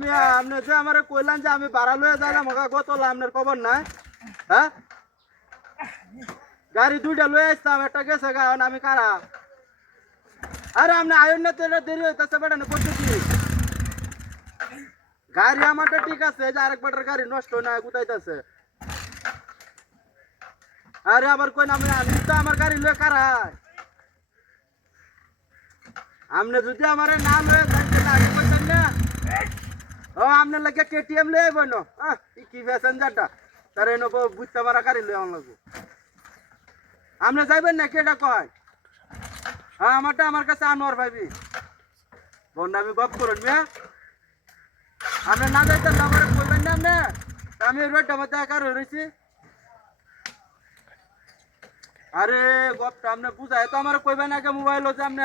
মিয়া আপনি যে আমার কইলাম যে আমি বাড়া লয়ে যাইলাম ওকে কত আপনার খবর নাই। হ্যাঁ? গাড়ি দুইটা লয়ে আসতাম, একটা গেছে এখন আমি কারা? আরে আপনি আয়ন না তেলে দেরি হইতেছে বেটা, না করতেছি গাড়ি আমারটা ঠিক আছে যে আরেক বেটার গাড়ি নষ্ট না গুতাইতেছে। আরে আবার কই না আমি তো আমার গাড়ি লয়ে কারা আপনি যদি আমার নাম লয়ে থাকতেন না, আগে কইতেন না। ও আপনার লাগে কেটিএম লয়ে আইব না। হ্যাঁ কি প্যাসেঞ্জারটা তার এনে বুঝতে পারা গাড়ি লয়ে আমার আপনি যাইবেন না কেটা কয়? হ্যাঁ আমারটা আমার কাছে আনোয়ার ভাবি বন্যা আমি গপ করুন, মিয়া। আপনি না যাইতেন আমার কইবেন না আপনি আমি রোডটা মধ্যে একা রয়েছি আরে গপটা আপনি বুঝায় তো আমার কইবেন আগে মোবাইল হচ্ছে আপনি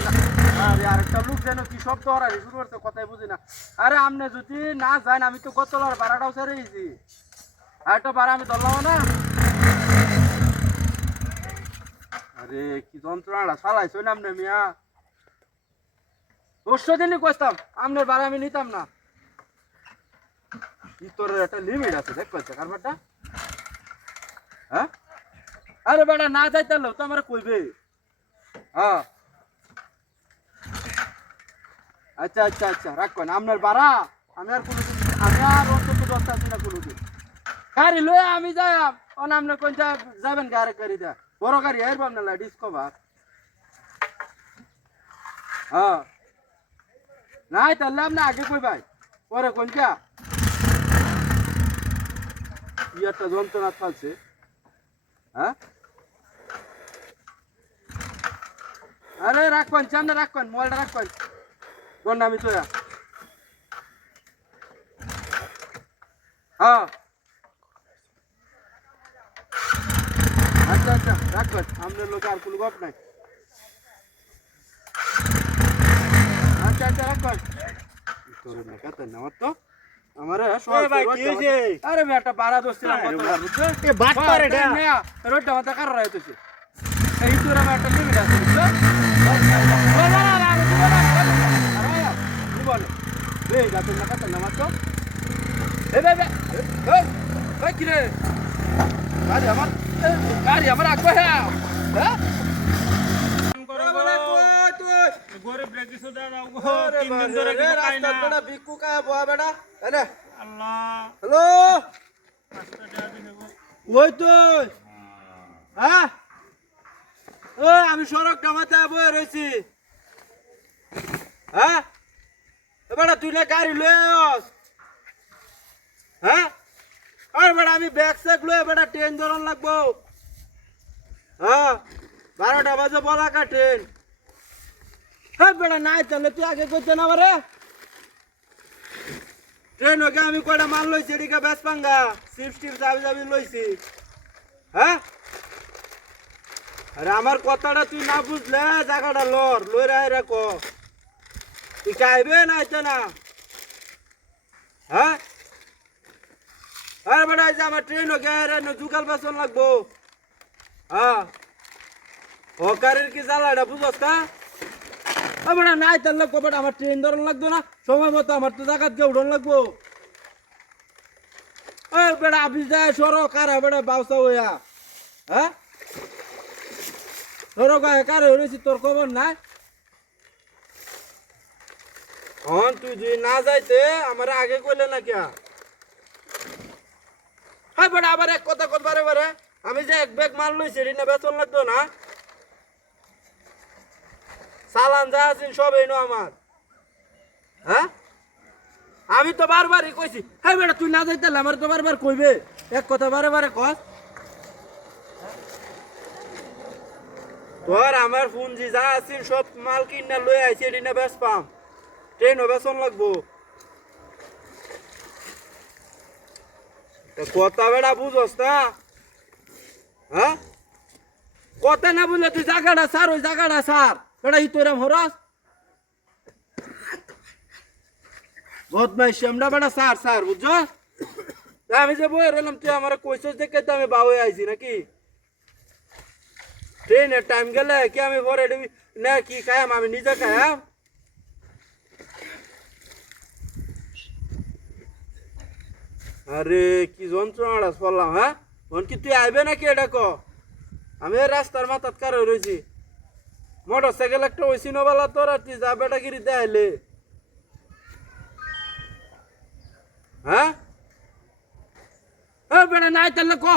আরে, আরেকটা লোক যেন কি শব্দ হারাই শুরু করছে কথাই বুঝি না। আরে, আমনে যদি না যান আমি তো গতলার ভাড়াটাও ছেড়ে দিয়েছি। আর একটা ভাড়া আমি না। আরে, কি যন্ত্রণাটা চালাইছো না দিনই কইতাম, আমনের ভাড়া আমি নিতাম না। ভিতরের একটা লিমিট আছে, দেখ পাচ্ছে কারবারটা। হ্যাঁ? আরে বেটা, না যাইতে তো আমার কইবে। হ্যাঁ? আচ্ছা আচ্ছা আচ্ছা রাখবেন আপনার বাড়া আমি আর কোনো আমি আর অন্তত দশটা আছি না কোনোদিন? গাড়ি লয়ে আমি যাই, অন আপনি কোন যাবেন গাড়ি গাড়ি দা বড় গাড়ি হেরব আপনার ডিসকভার হ্যাঁ। নাই, তাহলে আপনি আগে কই ভাই? পরে কোনটা একটা যন্ত্রণা চলছে হ্যাঁ? আরে রাখবেন সামনে রাখবেন মোবাইলটা রাখবেন নামি তো হ্যাঁ। আচ্ছা আচ্ছা রাখবেন আমাদের লোক আর কোনো গপ নাই। আচ্ছা আচ্ছা রাখবেন তোর তো আমারে সবাই ভাই, কি হয়েছে? আরে একটা বাড়া দোস্ত না বুঝছ? এ বাট পারে এটা। রোডটা মাথা কারও রাইতেছে এই তোর একটা লিমিট আছে বুঝছ? যাতে না তো কি গাড়ি আমার গাড়ি আমার আগে হ্যাঁ। হ্যাঁ? গরিব রেখে সুদা দাও গো তিন দিন ধরে কিছু খাই না। ভিক্ষু কায় বয়া বেটা এনে আল্লাহ। হ্যালো? পাঁচটা টাকা ওই তো হ্যাঁ? আমি সড়ক ডামাতে বয়ে রয়েছি হ্যাঁ? এবার তুই না গাড়ি লয়ে আস। হ্যাঁ? আর বেটা, আমি ব্যাগ স্যাগ লয়ে বেটা ট্রেন ধরন লাগবো। হ্যাঁ? বারোটা বাজে বলাকা ট্রেন। হ্যাঁ বেটা, নাই তাহলে তুই আগে করতে না বারে ট্রেন ওকে আমি কয়টা মাল লইছি, এদিকে বেশ পাঙ্গা। সিপ টিপ যাবি যাবি লইছি। হ্যাঁ? আরে আমার কথাটা তুই না বুঝলে, জায়গাটা লর লই রাই রাখো তুই কাইবে না আইতে না। হ্যাঁ? আরে বেটা যে আমার ট্রেন ওকে যুগাল বেসন লাগবো। হ্যাঁ? হকারের কি জ্বালাটা বুঝস কা? আমার নাই তার লাগবো বেটা, আমার ট্রেন ধরন লাগতো না। সময় মতো আমার তো জায়গাত গিয়ে উঠন লাগবো। ওই বেটা অফিস যায় সরো, কারা বেটা, বাউসা হইয়া। হ্যাঁ? সরো কারে হয়েছি তোর খবর নাই? হন, তুই যদি না যাইতে, আমার আগে কইলে না কিয়া হ্যাঁ বেটা, আবার এক কথা কত বারে বারে? আমি যে এক ব্যাগ মাল লইছি রিনা বেতন লাগতো না? চালান যা আছেন সব এনো আমার। হ্যাঁ? আমি তো বারবারই কইছি হ্যাঁ বেটা, তুই না যাইতে আমার তো বারবার কইবে। এক কথা বারে বারে কস। তোর আমার ফোন জি যা আছেন সব মাল কিনা লই আইছি রিনা বেশ পাম ট্রেনও বেসন লাগবো। কথা বেড়া বুঝস না? হ্যাঁ? কথা না বুঝলে তুই জায়গাটা সার, ওই জায়গাটা সার। বেড়া ই তোরাম হরস? বদমাইশ, আমরা বেড়া সার সার বুঝছ আমি যে বই রইলাম, তুই আমার কইছস দেখে তো আমি বাবু আইছি নাকি? ট্রেনের টাইম গেলে কি আমি পরে না, কি খায়াম আমি নিজে খায়াম আরে, কি যন্ত্রণাটা চললাম হ্যাঁ? মন কি তুই আইবে নাকি এটা ক? আমি রাস্তার মাথাত কার রয়েছি মোটর সাইকেল একটা ওই সিনোবালা তোর আর তুই যা বেটাগিরি দেখাইলে হ্যাঁ? এ বেটা, নাই তাহলে ক?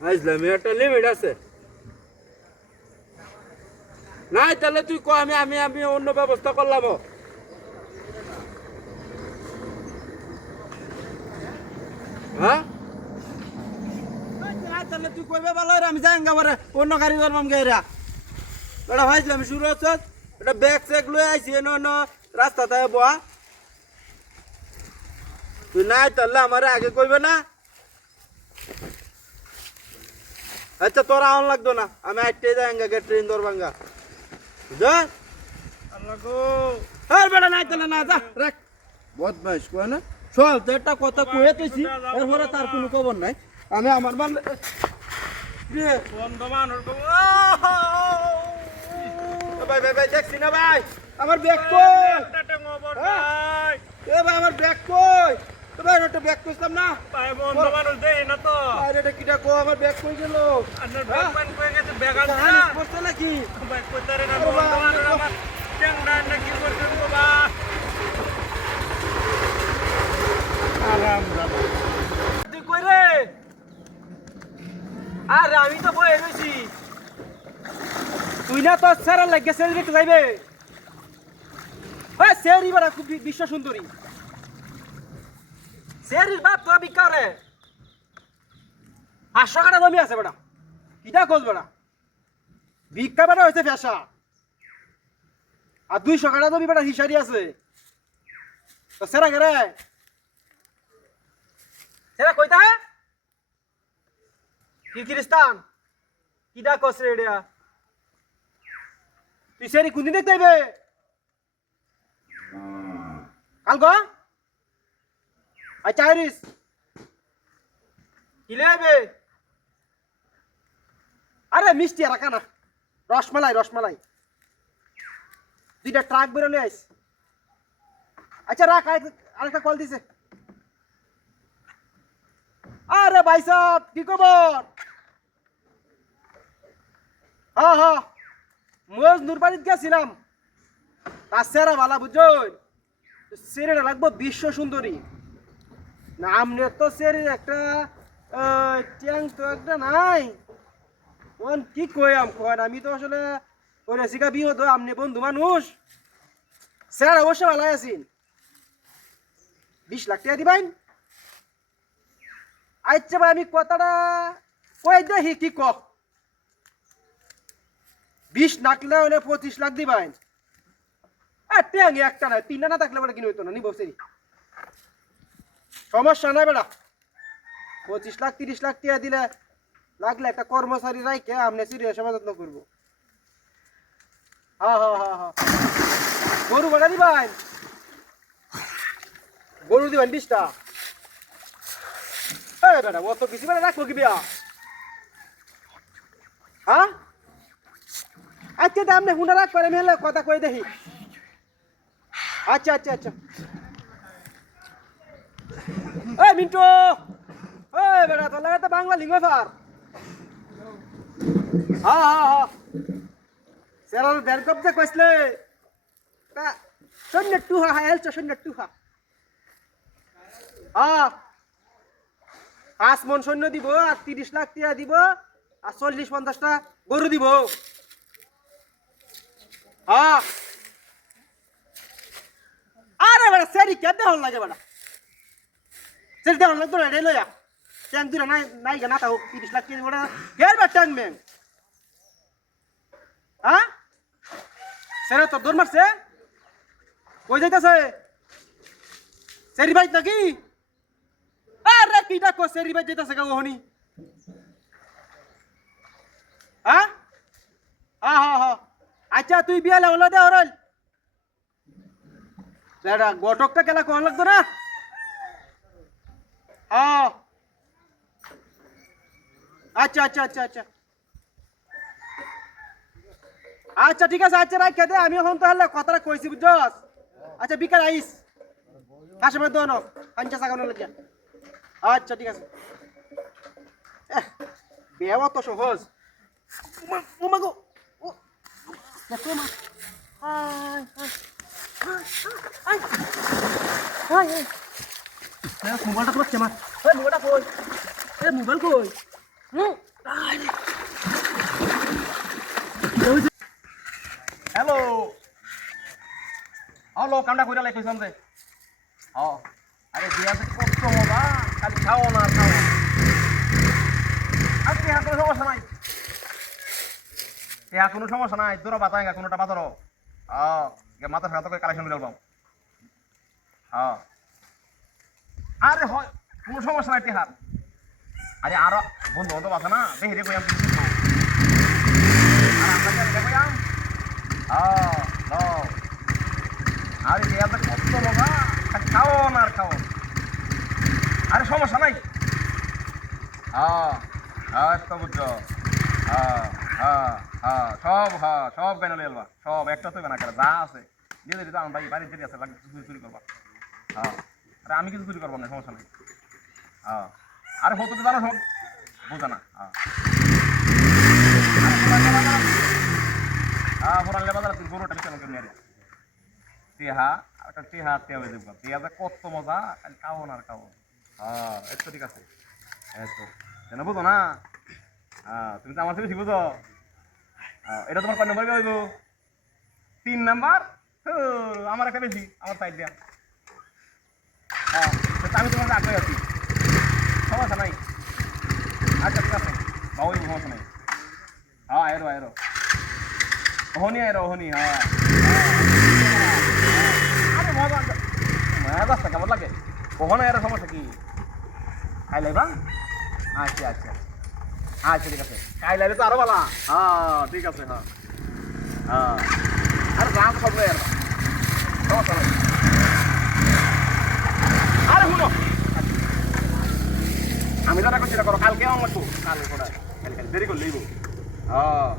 আসলাম একটা লিমিট আছে। নাই তাহলে তুই ক, আমি আমি আমি অন্য ব্যবস্থা করলাম। হ্যাঁ? তাহলে তুই কইবে ভালো রে আমি যাই গাবারে অন্য গাড়ি ধরবাম গাইরা বেটা ভাইছিলাম শুরু হচ্ছে এটা ব্যাগ স্যাগ লয়ে আইছি এনে অন্য রাস্তাতে বয়া তুই নাই তাহলে আমার আগে কইবে না? আচ্ছা তোর আউন লাগতো না আমি আটটে যাই গে ট্রেন ধরবাঙ্গা বুঝা আল্লাহ গো। হ্যাঁ বেটা নাই তাহলে না যা রাখ। বদমাইশ কয় না? চল তো একটা কথা কয়ে তুইছি এরপরে তার কোনো খবর নাই। আমি আমার মান ভাই ভাই ভাই দেখছি না ভাই। আমার ব্যাগ কই? ভাই এ ভাই আমার ব্যাগ কই? তো ভাই একটা ব্যাগ কইছিলাম না। ভাই বন্ধ মানুষ দেই না তো। আরে এটা কিটা কো? আমার ব্যাগ কই গেল? আপনার ব্যাগ প্যান কয়ে গেছে? ব্যাগ আছে না? পড়ছে নাকি? ভাই কোথারে না বন্ধ মানুষ? আমার চ্যাংড়া না কি করছেন বাবা আরাম দাদা আরে, আমি তো খুব বিশ্ব সুন্দরী বাপ তো বিকার রে পাঁচশো টাকা জমি আছে বেটা। কিটা খোঁজ বেটা? ভিক্ষা বেটা হয়েছে ফেসা আর দুইশো টাকা জমি বেটা হিসারি আছে। তো সেরা কে সেরা কইতা কিরগিজস্তান কিডা কস রে এডিয়া তুই সেরি কোনদিন দেখতে আইবে? কাল গো? আচ্ছা আইরিস। কিলে আইবে? আরে, মিষ্টি আর রাখা না রসমালাই রসমালাই। দুইটা ট্রাক বেরোলে আইস। আচ্ছা রাখ, আরেক- আরেকটা কল দিছে। আরে ভাই সাহেব, কি খবর? হ্যাঁ হ্যাঁ মোজ নুরবাড়িত গেছিলাম। তার সেরা ভালা বুঝুন সেরেটা লাগবো বিশ্ব সুন্দরী। না আমনের তো সেরের একটা ট্যাং তো একটা নাই। কোন, কি কইয়াম কোন, আমি তো আসলে ওই রেসিকা বিহত আমনে বন্ধু মানুষ। স্যার অবশ্যই ভালো আছেন বিশ লাখ টাকা দিবেন আচ্ছা ভাই, আমি কথাটা কই দেখি, কি ক বিশ লাখ না হলে পঁচিশ লাখ দিবেন ট্যাং একটা না তিনটা না থাকলে কিনে হইতো না, নিব সেরি। সমস্যা নাই বেটা পঁচিশ লাখ, তিরিশ লাখ টিয়া দিলে লাগলে একটা কর্মচারী রাইকে আপনি সিরিয়াস সেবা যত্ন করব। হ্যাঁ হ্যাঁ হ্যাঁ হ্যাঁ গরু বেটা দিবেন গরু দিবেন বিশটা। এই বেটা, অত বেশি বেটা রাখব কি বিয়া? হ্যাঁ? আচ্ছা দাম নে রাখ করে মেলে, কথা কই দেখি। আচ্ছা আচ্ছা আচ্ছা। এই মিন্টু! এই বেটা, তোর লাগে তো বাংলা লিঙ্গ ফার হ্যাঁ হ্যাঁ হ্যাঁ দেড় কপ যে কইসলে। শূন্য টু হা হেলছ শূন্য টু হা হ্যাঁ। পাঁচ মন সৈন্য দিব, আর তিরিশ লাখ টিয়া দিব, আর চল্লিশ পঞ্চাশটা গরু দিব। আরে বেটা সেরি কে দেহন লাগে বেটা? সেরি দেহন লাগতো না রে লইয়া। ট্যাং দুরা নাই নাই গা, না তাও তিরিশ লাখ টিয়া দিব গেল বা ট্যাং ম্যাং হ্যাঁ সেরে তোর দৌড় মারছে? কই যাইতাছে? সেরি বাইক নাকি? আরে কিটা কো সেরি বাইক যাইতাছে গা ওহনি হ্যাঁ হ্যাঁ হ্যাঁ হ্যাঁ আচ্ছা তুই বিয়ালে হলো দে, হরল। দাদা গটকটা কেলা কোন লাগতো না? হ্যাঁ আচ্ছা আচ্ছা আচ্ছা আচ্ছা। আচ্ছা ঠিক আছে আচ্ছা রাখ দে আমি এখন তাহলে কথাটা কইছি, বুঝছস? আচ্ছা বিকাল আইস। কাশে মধ্যে দোনো, পঞ্চাশ টাকা লাগিয়া আচ্ছা ঠিক আছে। বিয়াও তো সহজ। ও মোবাইলটা তো বাচ্চা মা। ওই মোবাইলটা কই? মোবাইল কই? হ্যালো। হ্যালো, কামটা কইরা লাই কইছাম যে হ। আরে মজা খালি খাও না, খাও আজকে আর কোনো সমস্যা নাই। এ কোনো সমস্যা নাই। তোরা বাতায় কোনোটা বাতারো। হ্যাঁ মাথা সাথে করে কালেকশন করে আলবাম হ্যাঁ আরে হয়, কোনো সমস্যা নাই টিহার। আরে আরও বন্ধু বান্ধব আছে না দেখি রে কইয়াম কিছু আর আমরা কে কইয়াম? হ্যাঁ আরে কত মজা খালি খাওন আর খাওন আরে সমস্যা নাই। হ্যাঁ হ্যাঁ বুঝছ হ্যাঁ হ্যাঁ হ্যাঁ সব হ্যাঁ সব বেনা লেলবা সব, একটা তো বেনা যা আছে। দিয়ে দিতে আমার ভাই বাড়ির আছে লাগে চুরি চুরি করবা। হ্যাঁ আরে আমি কিছু চুরি করব না, সমস্যা নেই। হ্যাঁ আরে হতো তো জানো সব বোঝা না হ্যাঁ? হ্যাঁ পুরান লেবা তুই গরুটা টিহা, একটা যাব। কত মজা খাওন আর খাওন হ্যাঁ এই ঠিক আছে। এই তো কেন বুঝো না তুমি তো আমার থেকে বেশি বুঝো এটা তোমার কয় নম্বর হইব তিন নাম্বার আমার একটা বেশি আমার সাইড দিয়া। হ্যাঁ আমি তোমার আগে আছি। সমস্যা নাই? আচ্ছা ঠিক আছে। বাবু সমস্যা নাই। হ্যাঁ এরো এরো ওহনি এরো ওহনি হ্যাঁ আরে মজা মজা কেমন লাগে। কখনো এর সমস্যা কি? খাই লাইবা আচ্ছা আচ্ছা। আচ্ছা ঠিক আছে। লাইলে তো আরও ভালো। হ্যাঁ ঠিক আছে হ্যাঁ। হ্যাঁ। আরে রাম সব আর। শুনো। আমি যারা করছি করো। কালকে আমার লাগবো কাল কাল দেরি করে লইব হ্যাঁ।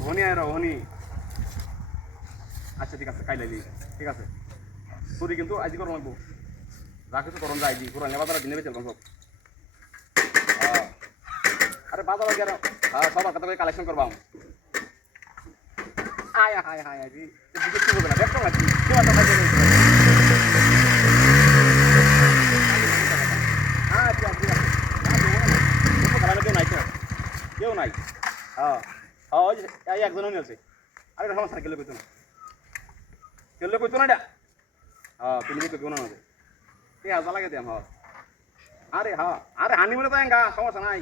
ওহনি আর ওহনি আচ্ছা ঠিক আছে লাইলি ঠিক আছে। তোরই কিন্তু আজি করো লাগবো যা কিছু করুন যাই দি পুরান বাজার দিনে সব। হ্যাঁ। আরে বাজার গেল হ্যাঁ সবার কথা কালেকশন করবাম আয় হায় হায় আজি কি বলবে না কথা ঠিক আছে ঠিক আছে কেউ নাই। কেউ নাই। হ্যাঁ হ্যাঁ একজনও নিয়েছে আরে সমস্যা কেলে কইতো না। কেলে কইতো না এটা? হ্যাঁ তুমি কেউ না হবে ঠিক আছে লাগে দিয়াম হ্যাঁ আরে হ্যাঁ আরে, হানি বলে তো এঙ্গা, সমস্যা নাই।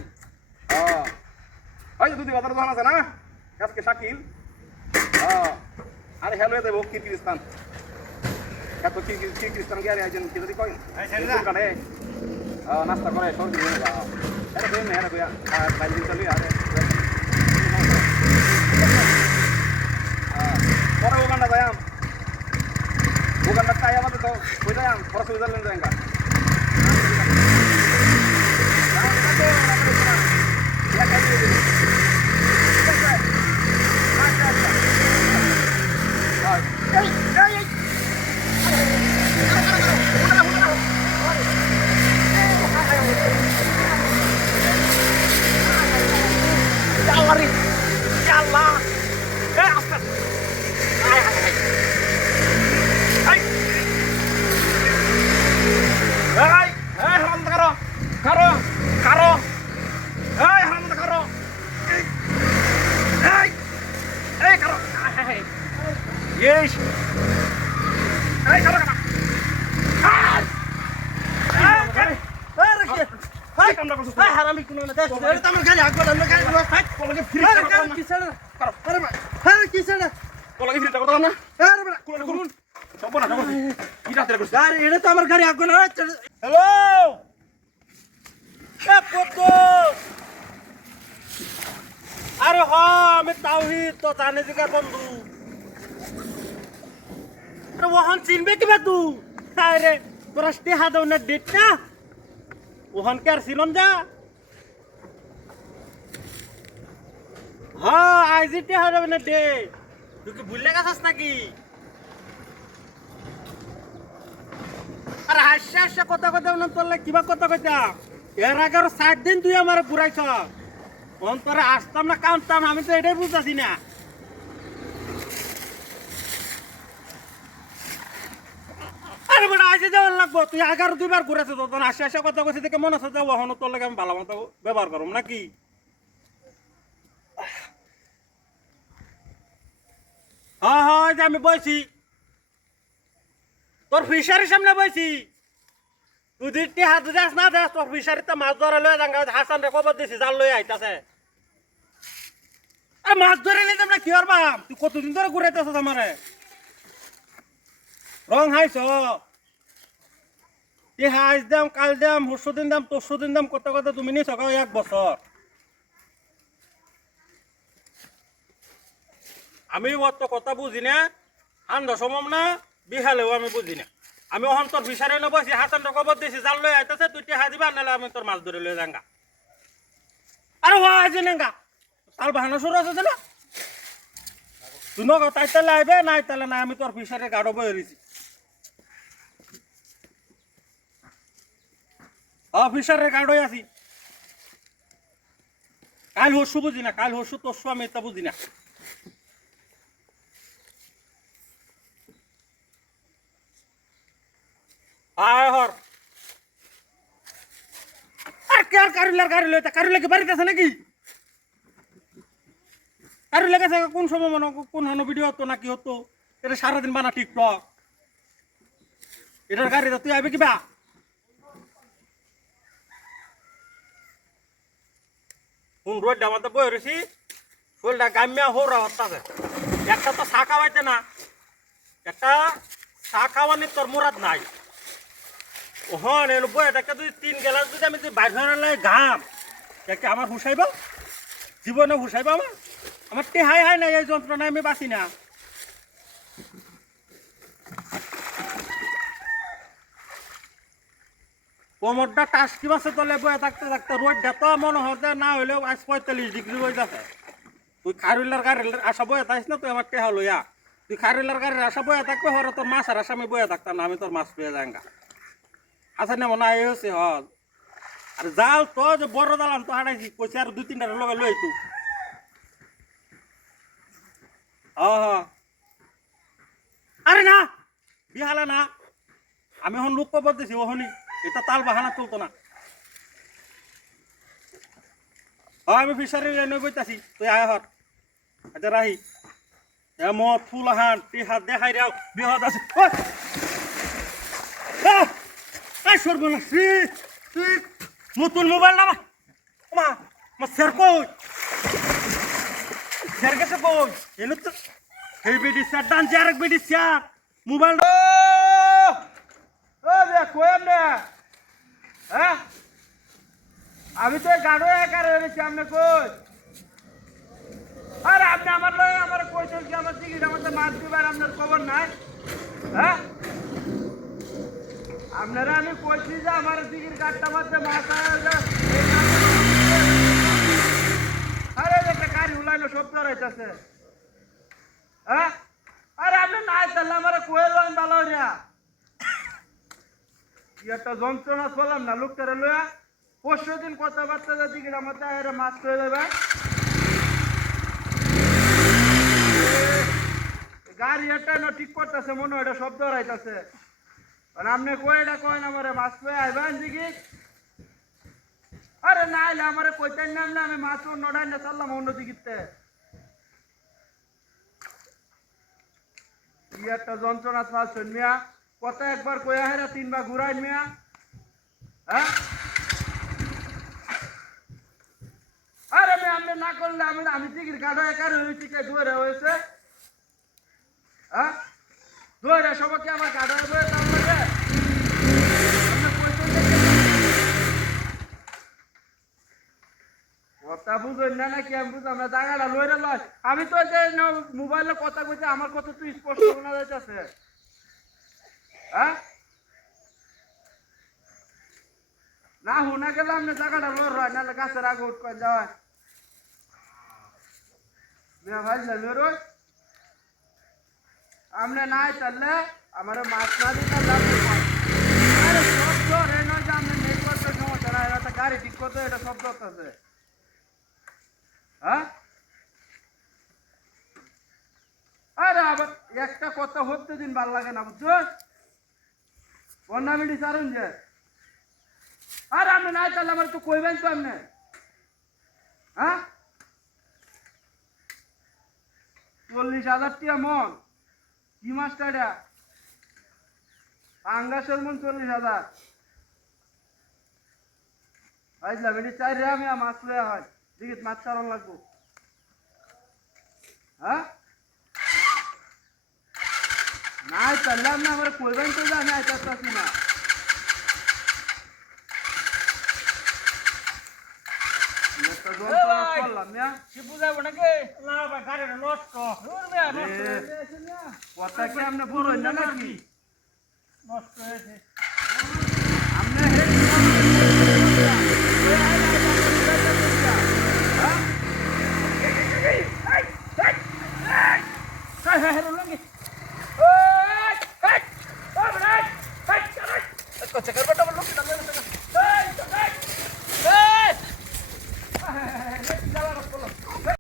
ওই দুদি বাজার দোকান আছে না? আজকে শাকিল। হ্যাঁ আরে হ্যালো দেবো কিরগিজস্তান এত কিরগিজস্তান গিয়ে আরে একজন কি যদি হ্যাঁ নাস্তা করে সর্দি হয়ে যা। আরে কই না আরে কই আর বাইরে দিন চলি আরে হ্যাঁ পরে ওখানটা যাইম ওখানটা তাই আমাদের তো ওই যাইম পরে সুইজারল্যান্ড যাইম এই এই হারাম কারও কারও কারও এই হারাম কারও এই এই এই কারও এই এই কারও কারও হারামি কোনো না দেখ আরে তোমার গাড়ি হাক বলা না গাড়ি হাক তোমাকে ফ্রি আরে, করে কি ছেড়ে আরে ভাই হ্যাঁ কি ছেড়ে তোলা লাগে ফিরে টাকা না আরে বেটা, খুলুন খুলুন সব না সব কি রাতে করছিস গাড়ি এটা তো আমার গাড়ি আগুন হচ্ছে হ্যালো কত আরে হ, আমি তাওহিদ তো জানে জিগার বন্ধু। আরে ওহান চিনবে কিবা তুই আরে তোরা স্টেহা দাও না ডেটটা ওহান কে আর চিনন যা? হ্যাঁ আইজি টেহা যাবে না ডে তুই কি ভুললে গেছিস নাকি? আর হাসে হাসে কথা কথা বললাম তোর কিবা কথা কইতা এর আগে আরও ষাট দিন তুই আমার ঘুরাইছ। অন্তরে আসতাম না কামতাম আমি তো এটাই বুঝতেছি না। আরে বেটা আসে যাওয়ার লাগবো। তুই আগার দুইবার ঘুরেছে তখন আসে আসে কথা কইছে, দেখে মনে হচ্ছে যে ওহন তোর লাগে আমি ভালো মতো ব্যবহার করুম, নাকি? হ্যাঁ হ্যাঁ আমি বইছি। তোর ফিশারির সামনে বইছি। তুই দিতে হাত যাস না যাস তোর ফিশারিতে মাছ ধরে লয়ে যাঙ্গা হাসান রে খবর দিছি, জাল লয়ে আইতাছে। আরে মাছ ধরে নিতাম না, কি আর বাপ তুই কতদিন ধরে ঘুরাইতেছ আমারে? রং হাইছ? তুই হাইস দাম, কাল দাম হরশো দিন দাম তোরশো দিন দাম, কত কথা তুমি নিয়ে সকাল এক বছর? আমি অত কথা বুঝি না আন্দা সমম না, বিহালেও আমি বুঝি না। আমি ওখান তোর ফিসারে নবসি হাসান খবর দিছি জাল লই আইতাছে, তুই টেহা দিবা নাহলে আমি তোর মাছ ধরে লই যাঙ্গা। আরে হওয়া আছে নাঙ্গা। তাল বাহানা শুরু আছে না? তুই নগা তাহলে আইবে, নাই তাহলে না আমি তোর ফিসারে গাড়ো বই রয়েছি। অফিসারের গাড়োই আছি। কাল হসু বুঝি না কাল হসু তোর আমি এটা বুঝি না আয় হর। আর কে আর কারুলার গাড়ি লইতা কারুলা কি বাড়িতে আছে নাকি? কারুলা গেছে কোন সময় মনে কোন হানো ভিডিও হতো নাকি হতো? এটা সারাদিন বানা টিকটক এটার গাড়িতে তুই আইবে কিবা? কোন রোড আমাদের বই রয়েছি। শরীরটা গামিয়া হোরা হত্যাছে একটা তো চা খাওয়াইতে না। একটা চা খাওয়ানি তোর মুরাদ নাই। এনে বই একটা যদি তিন গেলাস যদি আমি যদি বাইর হয়ে ঘাম। একটা আমার হুসাইব জীবনে হুসাইব আমার? আমার টেহাই হাই নাই এই যন্ত্রণায় আমি বাঁচি না। কোমরটা টাসকি বাসে তলে বয়ে থাকতে থাকতে রোদটা তো, মনে হতে না হইলেও আজ পঁয়তাল্লিশ ডিগ্রি হয়ে যাচ্ছে তুই খারুলার গাড়ির আশা বয়ে থাকিস না, তুই আমার টেহা লইয়া। তুই খারুলার গাড়ির আশা বয়ে থাকবে, হরে তোর মাছ আর আসামি বয়ে থাকতাম না, আমি তোর মাছ পেয়ে যাঙ্গা আচ্ছা না, মনে হয় এই হল। আর, জাল তো, যে বড় জাল, আমি তো হারাইছি, কইছি, আর দুই, তিনটা লগে লই তু হ হ। আরে, না! বিহালা, না! আমি এখন লোক কবর দিছি ওহনি। এটা তাল বাহানা চলতো না। হ্যাঁ আমি ফিসারি লাইনে বইতাছি, তুই আয় হর আচ্ছা রাহি। এমত ফুল হান টিহাত দেখাই রে বিহত আছে। এই সর্বনাশ রে! নতুন মোবাইল না মা মা স্যার কই? স্যার গেছে কই? এনে তো এই বেডি স্যার ডান যে আরেক বেডি স্যার। মোবাইল হ্যাঁ? আমি তো গাড়ো একার হয়েছি আপনি কই? আরে, আপনি আমার লয় আমার কইছেন কি আমার টিকিট আমাদের মাছ দিবার আপনার খবর নাই। হ্যাঁ? আপনারা আমি কইছি যে আমার টিকিট কাটটা মারতে এই আরে একটা গাড়ি উলাইলো, সব ধরাইতেছে হ্যাঁ? আরে আপনি নাই তাহলে আমার কোয়েল হইয়া। কি একটা যন্ত্রণা চলাম না, লোকটারে লইয়া। পরশু দিন কথাবার্তা যদি আমার তাহের মাছ হয়ে যাবে। গাড়ি একটা ঠিক করতেছে, মনে হয় এটা শব্দ রাইতাছে আর আপনি কই এটা কয় না আমার মাছ পেয়ে আইবেন দিকে আরে না আইলে আমার কইতেন না আমি মাছ অন্য ডাইনে চাললাম অন্য দিকে কি একটা যন্ত্রণা চালছেন মিয়া? কত একবার কয়া হেরা তিনবার ঘুরাই মিয়া? হ্যাঁ? আরে আপনি না করলে আমি আমি টিকিট কাটো একার হয়েছি কে ধরে হয়েছে হ্যাঁ? ধরে সবাইকে আমার গাড়ি বয়ে দাম লাগে আপনি কইছেন দেখে কথা বুঝেন না নাকি আমি বুঝলাম না জায়গাটা লইরে লয় আমি তো যে মোবাইলে কথা কইছি আমার কথা তো স্পষ্ট শোনা যাইতেছে হ্যাঁ না হোনা গেলে আপনি জায়গাটা লড় হয় নাহলে গাছের আগে উঠ করে যাওয়া মেয়া ভাই মেরো আপনি নাই তাহলে আমার মাছ না দিতে লাগবে আরে সব ধরে নয় যে আপনি নেটওয়ার্কের সমস্যা না এটা তো গাড়ি ঠিক করতে এটা সব ধরতেছে হ্যাঁ আরে আবার একটা কথা হতে দিন ভালো লাগে না বুঝছ বন্যা মিটি চারুন যে। আরে আপনি নাই তাহলে আমার তো কইবেন তো আপনি। হ্যাঁ? চল্লিশ হাজার টিয়া মন। কি মাছটা এটা আঙ্গাসের মন চল্লিশ হাজার। বুঝলাম এটি চাই রে আমি মাছ লয়া হয়। দেখি, মাছ চারণ লাগবো। হ্যাঁ? நான் சொல்லாம அவர் குழந்தை தான் நான் தப்பாசினா আমরা